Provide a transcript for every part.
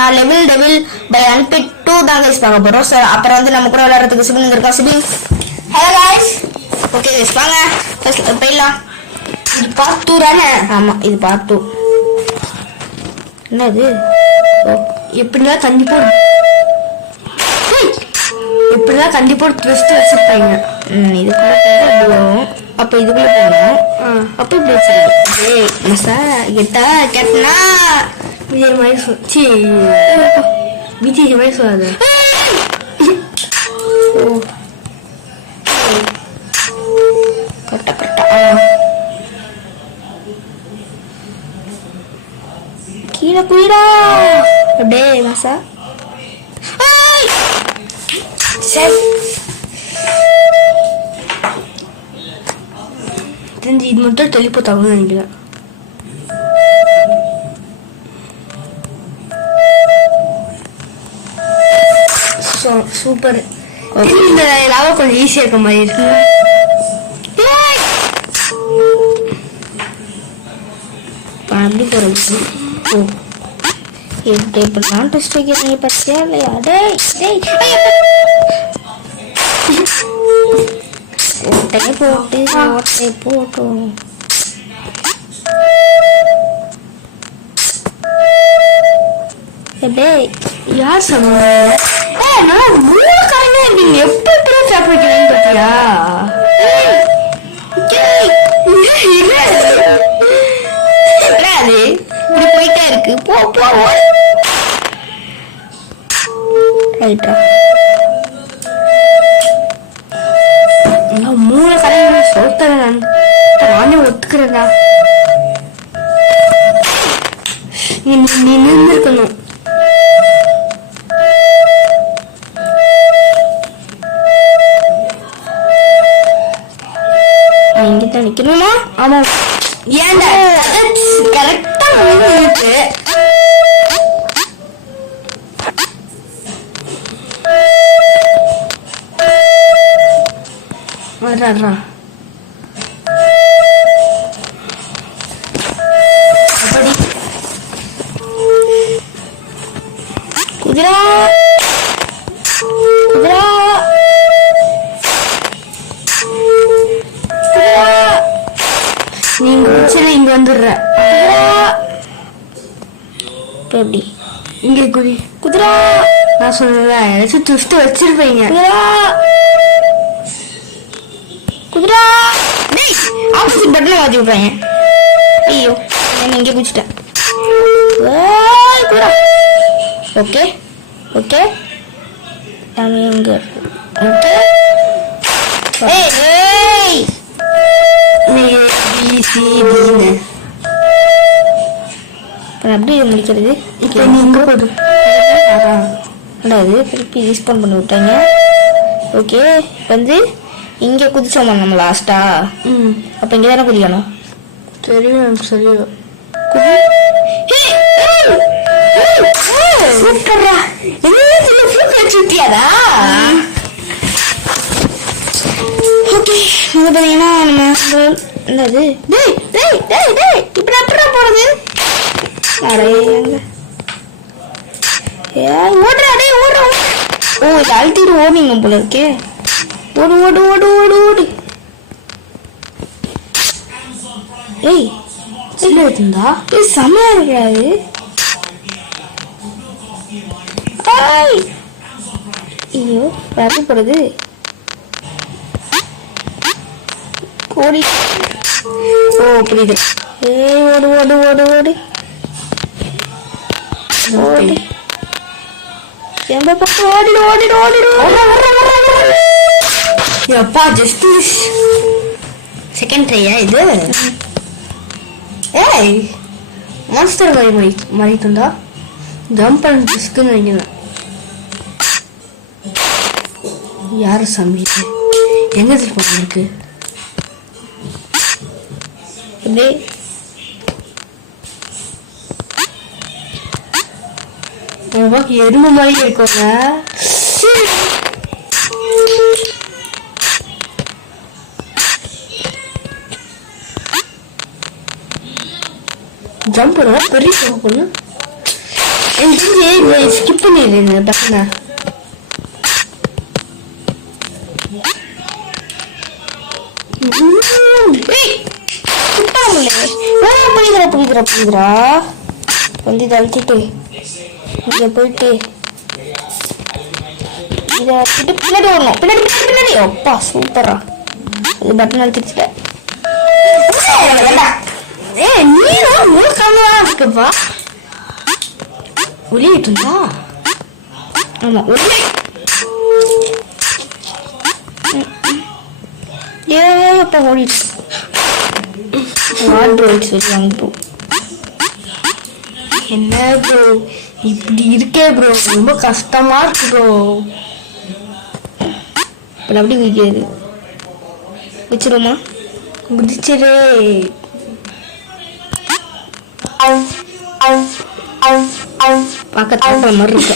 நான் level devil by unfit 2 தான் guys பார்க்க போறோம். சோ அப்புறம் வந்து நம்ம கூட விளையாடுறதுக்கு சிபின் இருக்கோம். Sibin hello guys. Okay guys வாங்க ஃபர்ஸ்ட் போயிடலாம். இது பார்ட் 2 தானே? ஆமா இது பார்ட் 2. என்னது எப்படின்னா தண்ணி போடு எப்படின்னா தண்ணி போட்டு ட்விஸ்ட் வச்சிருப்பாங்க. இதுக்குள்ள போகும். அப்ப இதுக்குள்ள போகணும். அப்ப இப்படி வச்சிருக்கேன் கெட்டா கெட்டனா விஜய் மாதிரி சொல்லி விஜய் மாதிரி சொல்லாத. கரெக்டா கரெக்டா கீழே குயிரா அப்படியே மசா தெரிஞ்சு இது மட்டும் தெளிப்போத்தாகணும்னு நினைக்கிறேன். சூப்பர். இந்த லாவா கொஞ்சம் ஈஸியா இருக்க மாதிரி இருக்கு. அப்படி போறது எப்படிலாம் டெஸ்ட் வைக்கிறீங்க பத்தியா இல்லையா? ஓட்டையை போட்டு ஓட்டையை போட்டோம். யார் சொன்னாங்க? நீங்க எப்படி சாப்பிடுறீங்கன்னு பாத்தியா? அது இப்படி போயிட்டே இருக்கு. போ போ ரைட்டா மூணு கடையை சொல்றேன். நானே ஒத்துக்கிறேன்டா. நீ நின்று இருக்கணும். இங்கதான் நிக்கணுமா? ஆமா. ஏன்டா கரெக்டா இருக்கு. வர்றா அப்படி குதிரா குதிரா நீங்க பிரச்சனை இங்க வந்துடுற. எப்படி இங்க குதிரா நான் சொல்றேன். ஏதாச்சும் ட்விஸ்ட் வச்சிருப்பீங்க. குதிரா ஆப்போசிட் பட்டன்ல வாத்தி விட்றாங்க. ஐயோ நான் இங்கே குதிச்சிட்டேன். ஓகே ஓகே நான் எங்க ஓகே அப்படி முடிக்கிறது. இப்போ நீங்க போது திருப்பி ரீஸ்பான் பண்ணி விட்டாங்க. ஓகே இப்போ வந்து இங்க குதிச்சோமா நம்ம லாஸ்டா? அப்ப இங்க தானே குதிக்கணும். தெரியும் எனக்கு சரியா. சூப்பரா என்ன சுத்தியாதா? ஓகே இங்க பாத்தீங்கன்னா நம்ம என்னது டேய் டேய் டேய் டேய் இப்ப அப்படியே போறது. ஓடுறா டேய் ஓடுறா. ஓ இது அழுத்திட்டு ஓடுங்க போல இருக்கே. ஓடு ஓடு ஓடு ஓடு ஓடு. ஏய் சின்ன இருந்தா இது செமையா இருக்காது. ஐயோ வேறு போறது கோடி. ஓ புரியுது. ஏய் ஓடு ஓடு ஓடு ஓடு ஓடு. எந்த பக்கம் ஓடிடு ஓடிடு ஓடிடு. அப்பா ஜஸ்ட் செகண்ட் ட்ரையா இது? ஏய் மான்ஸ்டர் மாதிரி தந்தா ஜம்ப் பண்ண ரிஸ்க்குன்னு நினைக்கிறேன். யாரு சாமி இது? எங்க திருப்பம் இருக்கு? எனக்கு எருமை மாதிரி இருக்குங்க. ஜம்ப் பண்ணா பெரிய ஜம்ப் பண்ணு. ஸ்கிப் பண்ணிடுறீங்க டக்குனு. புரியுதுரா வந்து இதை அழுத்திட்டு இங்க போயிட்டு இதை அழுத்திட்டு பின்னாடி வரணும். பின்னாடி பின்னாடி பின்னாடி. அப்பா சூப்பரா. இது பட்டன் அழுத்திட்டேன். நீரும் முழுக்கமா இருக்குப்பா. ஒளியிட்டு இருந்தா ஆமா ஒளி. ஏப்பா ஓடிட்டு என்ன ப்ரோ இப்படி இருக்கே ப்ரோ, ரொம்ப கஷ்டமா இருக்கு ப்ரோ. அப்படி வைக்கிறது வச்சிருமா முடிச்சிரு. பார்க்க தாக்குற மாதிரி இருக்கு.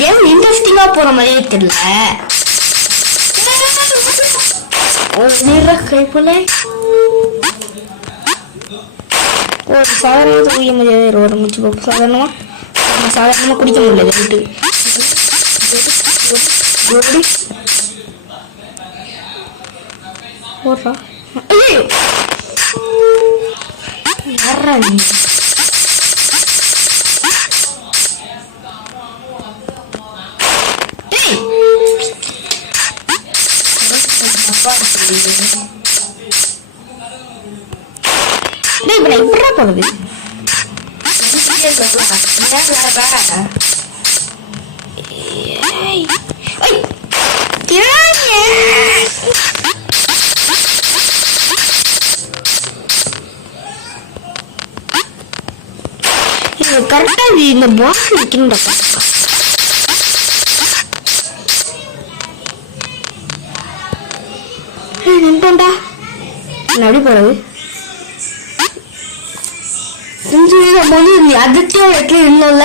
கேம் இன்ட்ரெஸ்டிங்கா போற மாதிரியே தெரியல. கைப்போல ஒரு சாதாரண குடிக்க முடியாது. ரோட முடிச்சு போகும் சாதாரணமா சாதாரணமா குடிக்க முடியாது. ஓடுறா யாரா நீ? இப்படா போகுது. கரெக்டா இந்த பாக்ஸ் வைக்கணும்டா. நின்றுடா நடி போறது. அதுக்கே இடத்துல இல்லைல்ல,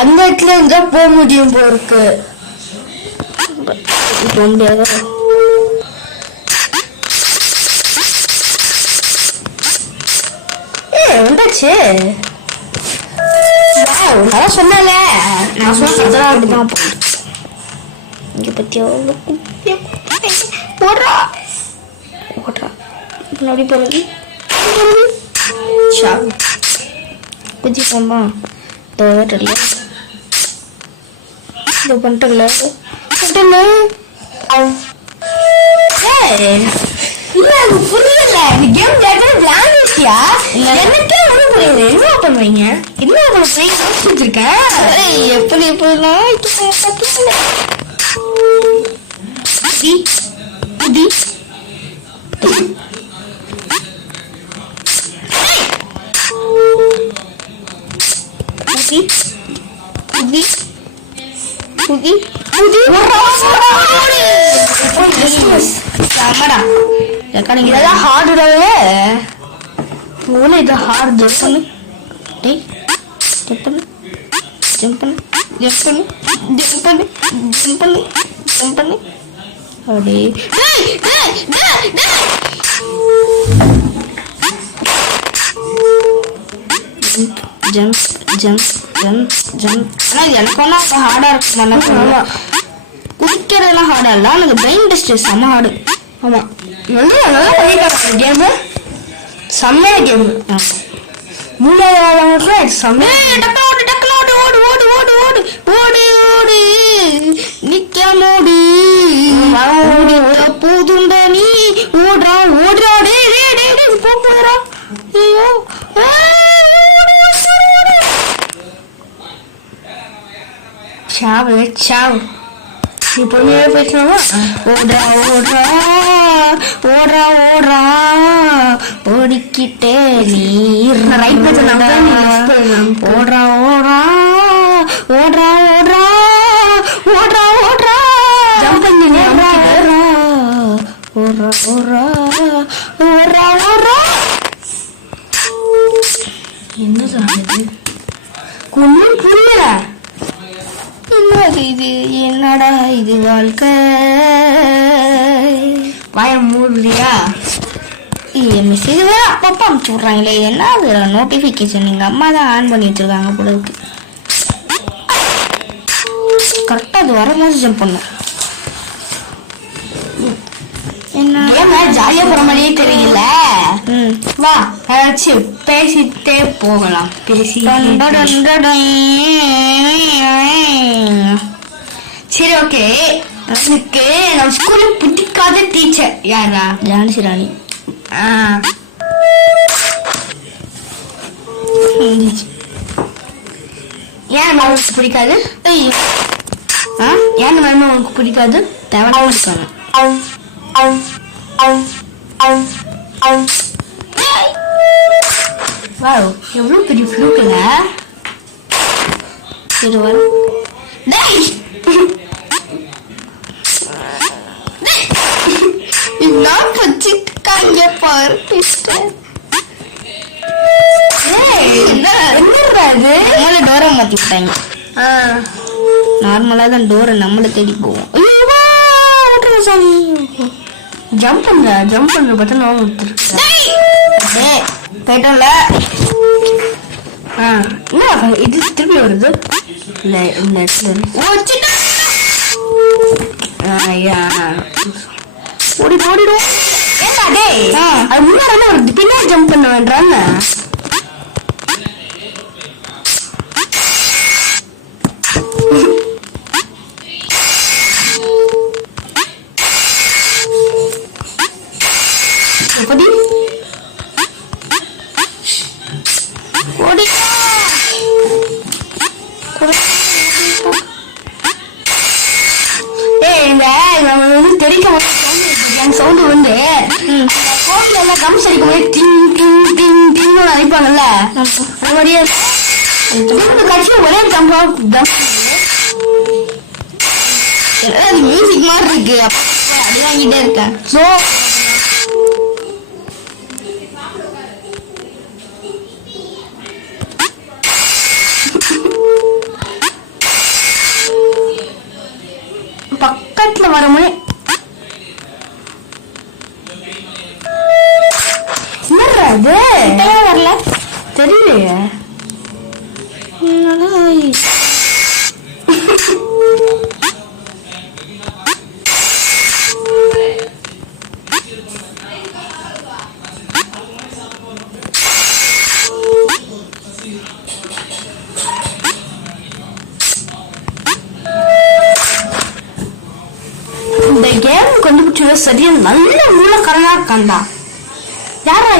அந்த இடத்துல இருந்தா போக முடியும் போருக்கு. வந்தாச்சு. நான் சொன்னல, நான் சொன்னதான் அப்படிதான் போகுது. இங்க பத்தி ஓடுறா ஓடுறா முன்னாடி போறது. குச்சி போமா தெரியல. இது பண்ணிட்டல புரியல. கேம் விளையாண்டுச்சியா? எனக்கே ஒன்றும் புரியல. என்ன பண்ணுவீங்க? என்ன வச்சிருக்கேன் எப்படி எப்படிலாம் இதெல்லாம் ஹார்டு ஹார்டு. ஜம்ப் பண்ணு அப்படியே ஜம்ப் ஜம்ப் ஜம்ப் ஜம்ப். ஆனால் எனக்கு ஒன்றும் அப்போ ஹார்டாக இருக்கு. குடிக்கிறதெல்லாம் ஹார்டா இல்லை, எனக்கு பிரெயின் டெஸ்ட் செம்ம ஹார்டு. ஆமாம் நல்லா பண்ணிட்டாங்க கேமு. செம்மையா கேமு. மூணாவது செம்மையா. நிக்க மூடி போதுண்டா நீ. ஓடுறா ஓடுறா. போறா. ஐயோ சாவு சாவு. இப்போ பேசணுமா? ஓடுறா ஓடுறா ஓடுறா ஓடுறா ஓடிக்கிட்டே நீர். ரைட் ஓடுறா ஓடுறா ஓடுறா ஓடுறா ஓடுறா ஓடுறா ஜம்ப் பண்ணி ஓடுறா ஓடுறா ஓடுறா ஓடுறா. என்ன சொல்றது? ஒன்றும் புரியல. என்னது இது, என்னடா இது வாழ்க்கை. வாய மூடுறியா? மெசேஜ் வேற அப்பப்போ அனுப்பிச்சு விட்றாங்களே, என்ன அது நோட்டிஃபிகேஷன் எங்கள் அம்மா தான் ஆன் பண்ணி வச்சிருக்காங்க போல இருக்கு. கரெக்டாக அது வரும்போது ஜம்ப் பண்ணும். என்ன ஜாலியா போற மாதிரியே தெரியல. வா ஏதாச்சும் பேசிட்டே போகலாம். சரி ஓகே. எனக்கு நம்ம ஸ்கூல்ல பிடிக்காத டீச்சர் யாரா? ஜான்சி ராணி. ஏன் மேம் பிடிக்காது? ஏன் மேம் உனக்கு பிடிக்காது? தேவையான இருக்காங்க. வாவ் எவ்வளவு பெரிய ஃப்ளூக்குங்க. இது வரும். நான் வச்சுக்காங்க பாரு பிஸ்டர். நம்மள டோரை மாத்தி விட்டாங்க. நார்மலா தான் டோரை நம்மள தேடி போவோம். ஜம்ப் பண்ற பார்த்தா நான் போயிட்டோம்ல. என்ன இது திருப்பி வருது? இல்ல இந்த ஓடிடும். ஏண்டா டேய், அது முன்னாடி வருது, பின்னாடி ஜம்ப் பண்ண வேண்டான்னு. சவுண்ட் வந்து கோட்ல எல்லாம் கம்ஸ் அடிக்கும் போது டிங் டிங் டிங் டிங் அடிப்பாங்கல்ல, அது மாதிரியே கட்சியில் ஒரே ஜம்பா மியூசிக் மாதிரி இருக்கு. அடி வாங்கிட்டே இருக்கேன். ஸோ பக்கத்துல வரமுனே அது வரல தெரியலையே. இந்த கேம் கண்டுபிடிச்சது சரியா நல்ல மூலக்காரனா இருக்காண்டா. யாரா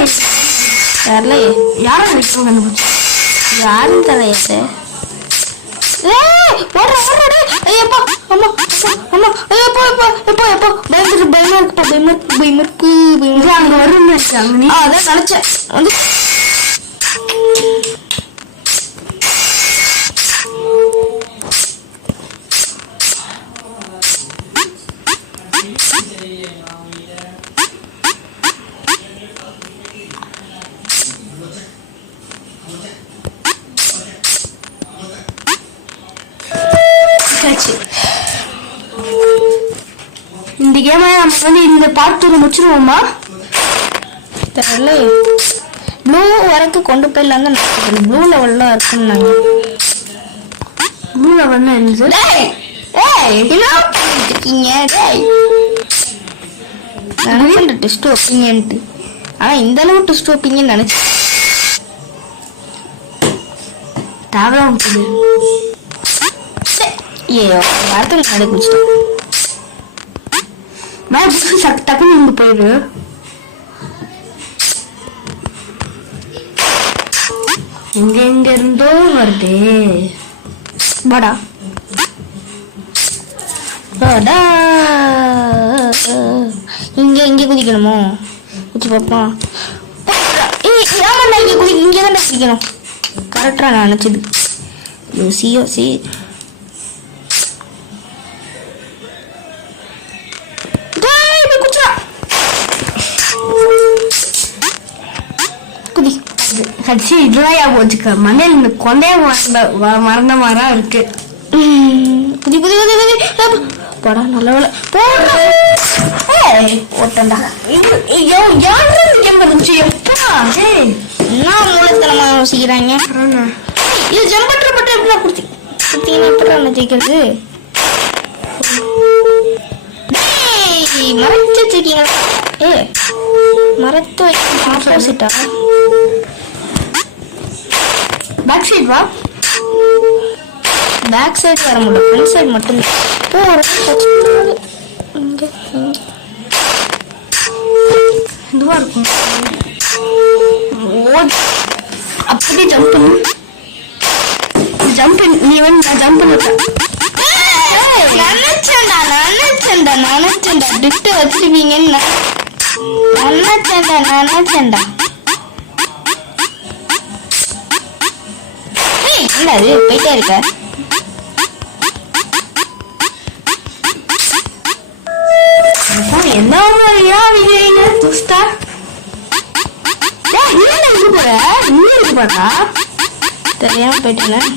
யாரில்லையே, யாரும் கண்டுபிடிச்சு யாரும் தலையாச்சு. இந்த கேம் நம்ம வந்து இந்த பார்த்து முடிச்சிருவோமா? தெரியல. ப்ளூ வரைக்கும் கொண்டு போயிடலாங்க. ப்ளூ லெவல்லாம் இருக்குன்னாங்க. ப்ளூ லெவல்னா என்ன? நினைச்சேன் டெஸ்ட் வைப்பீங்கன்ட்டு. ஆனா இந்த அளவு டெஸ்ட் வைப்பீங்கன்னு நினைச்சேன். தேவையான வாரத்துக்கு முன்னாடி குடிச்சிட்டேன். டக்குன்னு இங்க போயிடு. எங்க இருந்தோ வருது. வாடா வாடா. இங்க குதிக்கணுமோ? குச்சி பார்ப்போம். இங்கே தான் குதிக்கணும். கரெக்டா நான் நினைச்சது. யோசி கட்சி இதெல்லாம் ஞாபகம் வச்சுக்க. மண்ணில் இந்த கொண்டைய மறந்த மாதிரிதான் இருக்கு. குதி குதி குதி குதி போடா நல்ல வேலை போடா ஓட்டண்டா கேம் இருந்துச்சு எப்பா என்ன மூலத்தனமா யோசிக்கிறாங்க இது ஜம்பட்ரு பட்டு எப்படிலாம் கொடுத்தீங்கன்னா எப்படி ஜெயிக்கிறது மறைச்சு வச்சிருக்கீங்களா மறைத்து ஆப்போசிட்டா பேக் சைடு வா பேக் சைடு வர முடியல ஃப்ரண்ட் சைடு மட்டும் இதுவா இருக்கும் அப்படி ஜம்ப் பண்ணு ஜம்ப் நீ வந்து நான் ஜம்ப் பண்ணிட்டேன் நினைச்சேன்டா டிட்டு வச்சிருக்கீங்கன்னு நினைச்சேன்டா இல்ல அது போயிட்டே இருக்க என்ன துஸ்டா இங்க போற இங்க போறா தெரியாம போயிட்டேன்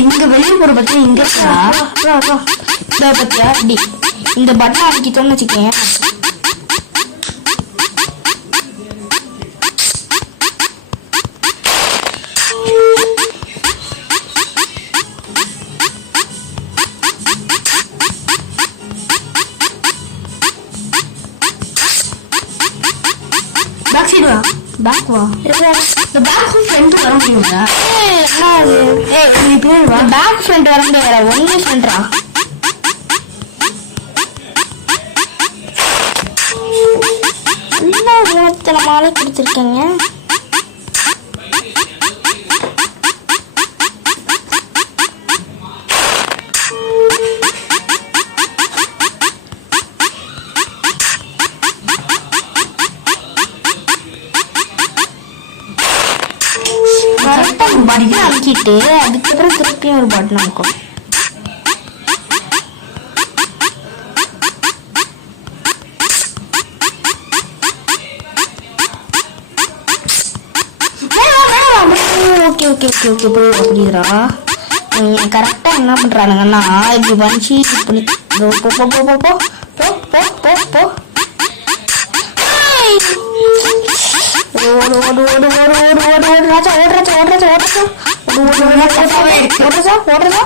இங்க வெளியே போற பத்தி இங்க பத்தியா டி இந்த பட்டன் அடிக்கிட்டோம்னு வச்சுக்கேன் பேக் சைடு வா பேக் வா இந்த பேக் ஃப்ரண்ட் வர முடியுமா நீ பேர் வா பேக் ஃப்ரண்ட் வர முடியாது ஒன்லி ஃப்ரண்ட்ரா என்ன மூலத்தனமால கொடுத்துருக்கீங்க பட்டன் அமுக்கிட்டு அதுக்கப்புறம் திருப்பியும் ஒரு பட்டன் அமுக்கும் ஓகே ஓகே ஓகே ஓகே புரியுதுடா கரெக்டாக என்ன பண்ணுறானுங்கன்னா இப்படி வஞ்சி இப்படி போ போ போ போ போ போ போ போ போ ஓடு ஓடு ஓடு ஓடு ஓடு ஓடு ஓடு ராஜா ஓடு ராஜா ஓடு ராஜா ஓடு ராஜா ஓடு ஓடு ஓடு ராஜா ஓடு ராஜா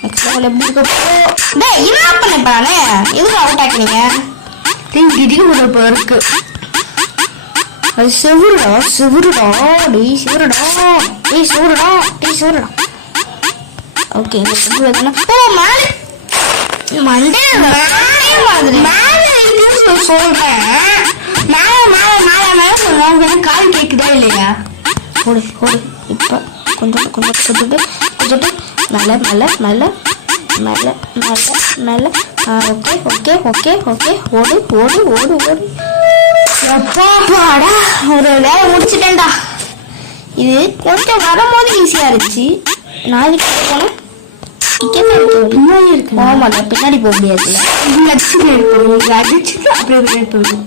நெக்ஸ்ட் லெவல் எப்படி இருக்க டேய் என்ன பண்ணப்பானே எதுக்கு அவுட் ஆக்குறீங்க திடீர்னு ஒரு இருக்கு அது செவுருடா செவுருடா டேய் செவுருடா டேய் செவுருடா டேய் செவுருடா ஓகே இந்த செவுரு எதுனா ஓ மேலே மண்டே மாதிரி மேலே இருக்குன்னு சொல்றேன் மேலே மேலே மேலே மேலே சொல்லுவாங்க கால் கேக்குதா இல்லையா ஓடு ஓடு இப்போ கொஞ்சம் கொஞ்சம் கொஞ்சம் கொஞ்சம் மேலே மேலே மேலே மேலே மேலே மேலே ஓகே ஓகே ஓகே ஓகே ஓடு ஓடு ஓடு ஓடு அப்பாடா ஒரு வேலை முடிச்சுட்டேன்டா இது கொஞ்சம் வரும்போது ஈஸியாக இருந்துச்சு நான் இதுக்கு போனேன் பின்னாடி இருக்கு ஆமாடா பின்னாடி போக முடியாதுல்ல இது அடிச்சுட்டு இருப்போம் அடிச்சுட்டு அப்படியே விளையாட்டு போகும்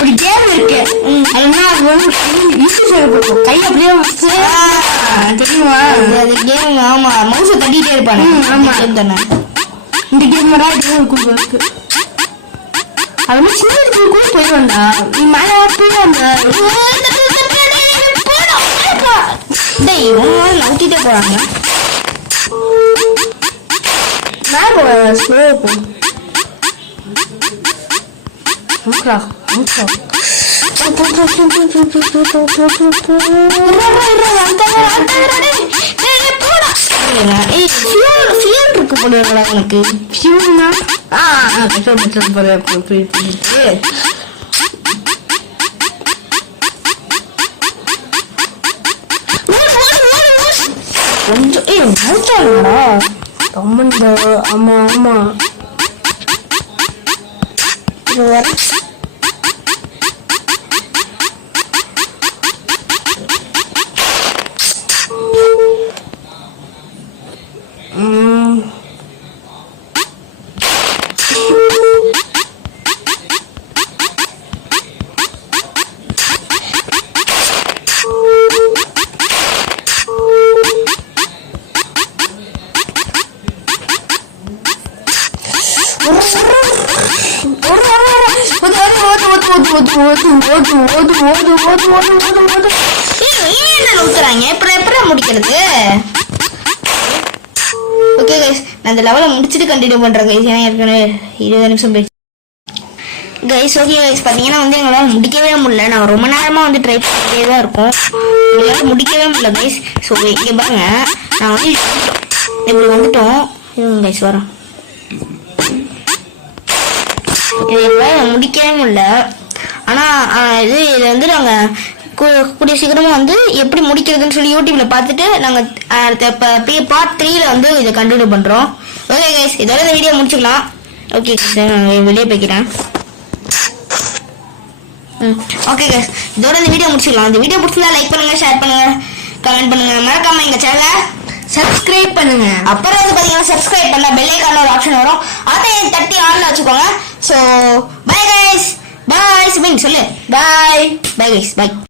ஒரு கேம் இருக்கு அதனால அது வந்து ஈஸி செய்யப்படும் கை அப்படியே வச்சு தெரியுமா அது கேம் ஆமா மவுசை தட்டிட்டே இருப்பானே ஆமா. கேம் தானே இந்த கேம் தான் இருக்கும் இருக்கு அது மாதிரி சின்ன இடத்துக்கு கூட போயிடும்டா நீ மேலே போய் அந்த டேய் இவங்க நவுத்திட்டே போறாங்க மேலே ஸ்லோ இருக்கும் ஊக்கா ஊக்கா இருக்கு போடுவாங்களா உனக்கு ஃபியூனா பெட்ரோல் போயிட்டு கொஞ்சம் மூச்சாங்களா ரொம்ப ஆமா ஆமா முடிக்கிறது ஓகே கைஸ் நான் இந்த லெவலை முடிச்சுட்டு கண்டினியூ பண்றேன் கைஸ் ஏன்னா ஏற்கனவே 20 நிமிஷம் போயிடுச்சு கைஸ் ஓகே கைஸ் பார்த்தீங்கன்னா வந்து எங்களால் முடிக்கவே முடியல நான் ரொம்ப நேரமாக வந்து ட்ரை பண்ணிட்டே தான் இருக்கோம் எங்களால் முடிக்கவே முடியல கைஸ் ஸோ இங்கே பாருங்க நான் வந்து இப்படி வந்துட்டோம் கைஸ் வரோம் இது எங்களால் முடிக்கவே முடியல ஆனால் இது வந்து நாங்கள் கூடிய சீக்கிரமாக வந்து எப்படி முடிக்கிறதுன்னு சொல்லி யூடியூப்ல பார்த்துட்டு நாங்கள் பார்ட் 3ல வந்து இதை கண்டினியூ பண்ணுறோம் ஓகே கைஸ் இதோட இந்த வீடியோ முடிச்சுக்கலாம் ஓகே நான் வெளியே போய்க்கிறேன் ஓகே கைஸ் இதோட இந்த வீடியோ முடிச்சுக்கலாம் இந்த வீடியோ பிடிச்சிருந்தா லைக் பண்ணுங்க ஷேர் பண்ணுங்க கமெண்ட் பண்ணுங்க மறக்காம எங்க சேனலை சப்ஸ்கிரைப் பண்ணுங்க அப்புறம் வந்து பார்த்தீங்கன்னா சப்ஸ்கிரைப் பண்ண பெல் ஐகான் ஒரு ஆப்ஷன் வரும் அதை தட்டி ஆன்ல வச்சுக்கோங்க so bye guys bye Sibin சொல்லு பாய் பை கைஸ் பை